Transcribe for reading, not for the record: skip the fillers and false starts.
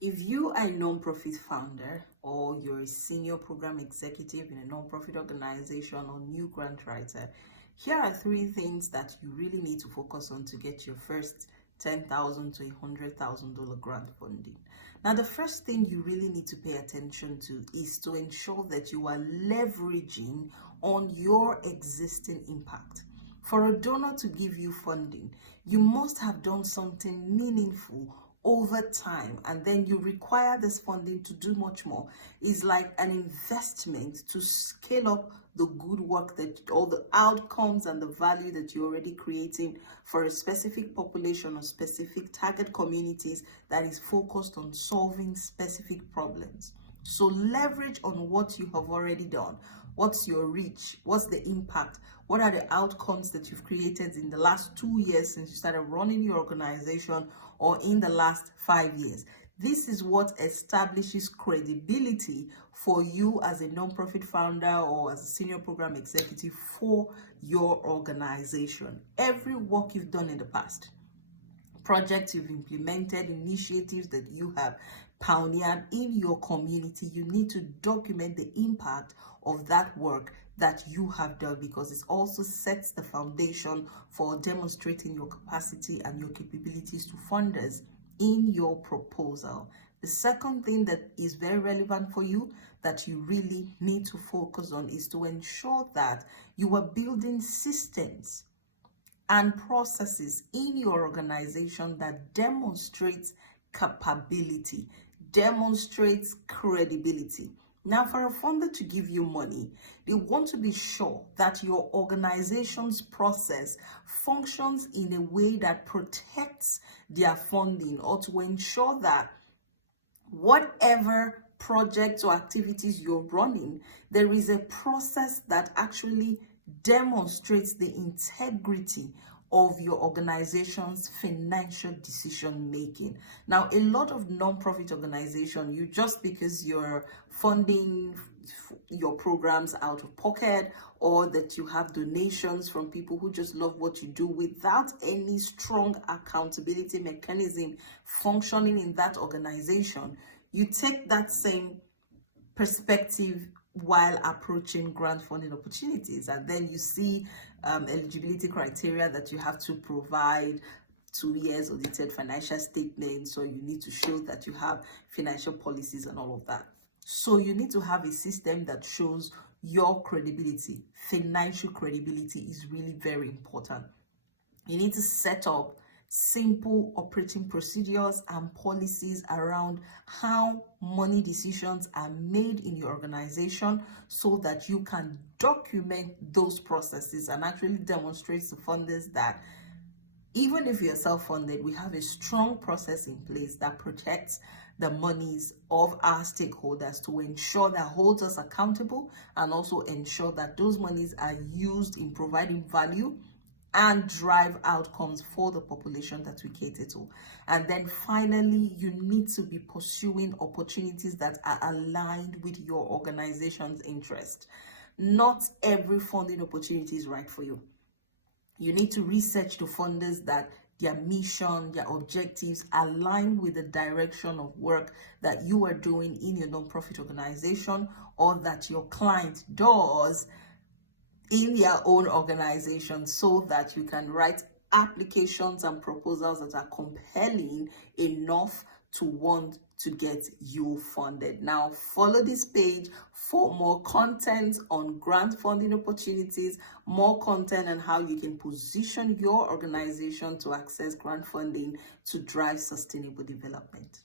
If you are a nonprofit founder or you're a senior program executive in a nonprofit organization or new grant writer, here are three things that you really need to focus on to get your first $10,000 to $100,000 grant funding. Now, the first thing you really need to pay attention to is to ensure that you are leveraging on your existing impact. For a donor to give you funding, you must have done something meaningful over time, and then you require this funding to do much more. It's like an investment to scale up the good work that all the outcomes and the value that you're already creating for a specific population or specific target communities that is focused on solving specific problems. So leverage on what you have already done. What's your reach? What's the impact? What are the outcomes that you've created in the last 2 years since you started running your organization, or in the last 5 years? This is what establishes credibility for you as a nonprofit founder or as a senior program executive for your organization. Every work you've done in the past, projects you've implemented, initiatives that you have pioneered in your community, you need to document the impact of that work that you have done, because it also sets the foundation for demonstrating your capacity and your capabilities to funders in your proposal. The second thing that is very relevant for you that you really need to focus on is to ensure that you are building systems and processes in your organization that demonstrates capability, demonstrates credibility. Now, for a funder to give you money, they want to be sure that your organization's process functions in a way that protects their funding, or to ensure that whatever projects or activities you're running, there is a process that actually demonstrates the integrity of your organization's financial decision making. Now, a lot of nonprofit organizations, you just because you're funding your programs out of pocket, or that you have donations from people who just love what you do without any strong accountability mechanism functioning in that organization, you take that same perspective while approaching grant funding opportunities, and then you see eligibility criteria that you have to provide 2 years audited financial statements, so you need to show that you have financial policies and all of that. So you need to have a system that shows your credibility. Financial credibility is really very important. You need to set up simple operating procedures and policies around how money decisions are made in your organization, so that you can document those processes and actually demonstrate to funders that even if you're self-funded, we have a strong process in place that protects the monies of our stakeholders, to ensure that holds us accountable, and also ensure that those monies are used in providing value and drive outcomes for the population that we cater to. And then finally, you need to be pursuing opportunities that are aligned with your organization's interest. Not every funding opportunity is right for you. You need to research the funders that their mission, their objectives align with the direction of work that you are doing in your nonprofit organization, or that your client does in their own organization, so that you can write applications and proposals that are compelling enough to want to get you funded. Now, follow this page for more content on grant funding opportunities, more content on how you can position your organization to access grant funding to drive sustainable development.